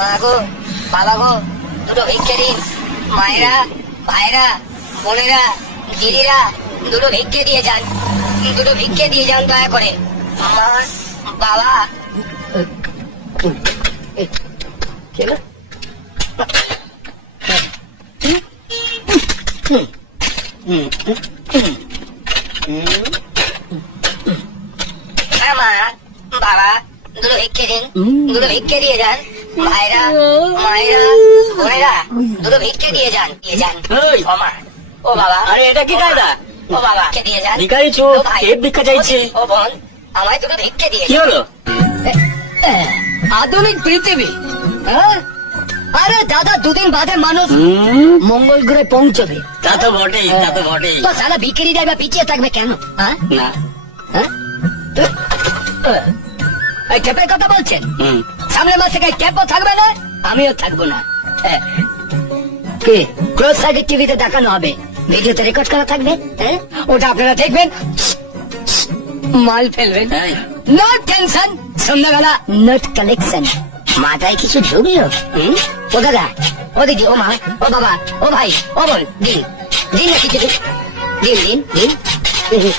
মা গো, বাবা গো, দুটো ভিক্ষে দিন। মায়েরা, ভাইরা, বোনেরা, দিদিরা, দুটো ভিক্ষে দিয়ে যান, দুটো ভিক্ষে দিয়ে যান দয়া করে। মা, বাবা। কেন? মা, বাবা, দুটো ভিক্ষে দিন, দুটো ভিক্ষে দিয়ে যান। ভাইরা, মায়েরা, বোনেরা, দুটো ভিক্ষে দিয়ে যান, দিয়ে যান। ও মা, ও বাবা। আরে এটা কি কায়দা? ও বাবা, ভিক্ষে দিয়ে যান। ভিখারি চোর, কে ভিক্ষা চাইছে? ও বোন, আমায় দুটো ভিক্ষে দিয়ে কি যান। হলো? আধুনিক পৃথিবী, হ্যাঁ? আরে দাদা, দুদিন বাদে মানুষ মঙ্গল গ্রহে পৌঁছবে। তা তো বটেই, তা তো বটেই। তো সালা ভিখারি যাবে পিছিয়ে থাকবে কেন? হ্যাঁ, না, হ্যাঁ? এই টেপের কথা বলছেন? সামনের মাস থেকে টেপও থাকবে না, আমিও থাকবো না। কি ক্লোজ সার্কিট টিভিতে দেখানো হবে, ভিডিওতে রেকর্ড করা থাকবে। হ্যাঁ, ওটা আপনারা দেখবেন, মাল ফেলবেন। নো টেনশন, সন্ধ্যাবেলা নোট কালেকশন। মাথায় কিছু ঢুকলো? ও দাদা, ও দিদি, ও মা, ও বাবা, ও ভাই, ও বোন, দিন দিন না কিছু দিন, দিন দিন দিন।